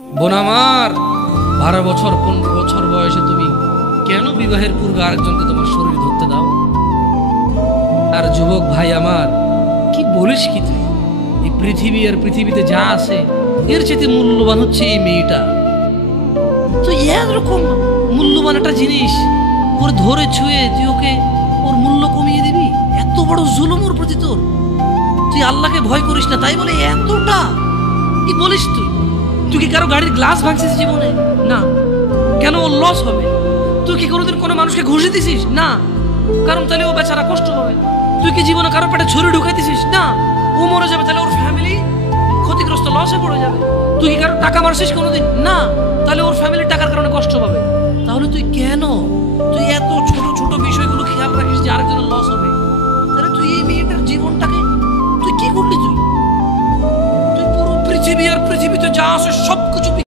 বোন আমার, 12 বছর 15 বছর বয়সে তুমি কেন বিবাহের পূর্বে আরেকজনকে তোমার শরীর ধরতে দাও? আর যুবক ভাই আমার, কি বলিস কি তুই? এই পৃথিবী আর পৃথিবীতে যা আছে এর চেয়ে মূল্যবান হচ্ছে এই মেয়েটা। তুই এরকম মূল্যবান একটা জিনিস ওর ধরে ছুঁয়ে তুই ওকে ওর মূল্য কমিয়ে দিবি? এত বড় জুলুম ওর প্রতি তোর! তুই আল্লাহকে ভয় করিস না তাই বলে এতটা কি বলিস তুই? তুই কি কারো গাড়ির গ্লাস ভাঙছিস জীবনে? না। কেন ওর লস হবে? তুই কি কোনোদিন কোনো মানুষকে ঘুষি দিছিস? না। কারণ তাহলে ও বেচারা কষ্ট পাবে। তুই কি জীবনে কারো পেটে ছুরি ঢুকাই দিছিস? না। ও মরে যাবে, তাহলে ওর ফ্যামিলি ক্ষতিগ্রস্ত, লসে পড়ে যাবে। তুই কি কারো টাকা মারছিস কোনোদিন? না। তাহলে ওর ফ্যামিলি টাকার কারণে কষ্ট পাবে। তাহলে তুই কেন তুই এত ছোট ছোট বিষয়গুলো খেয়াল রাখিস যে আরেকজনের লস হবে? তাহলে তুই এই মেয়েটার জীবনটাকে তুই কি করলি? তুই পুরো পৃথিবী আর পৃথিবীতে যা আছে সবকিছু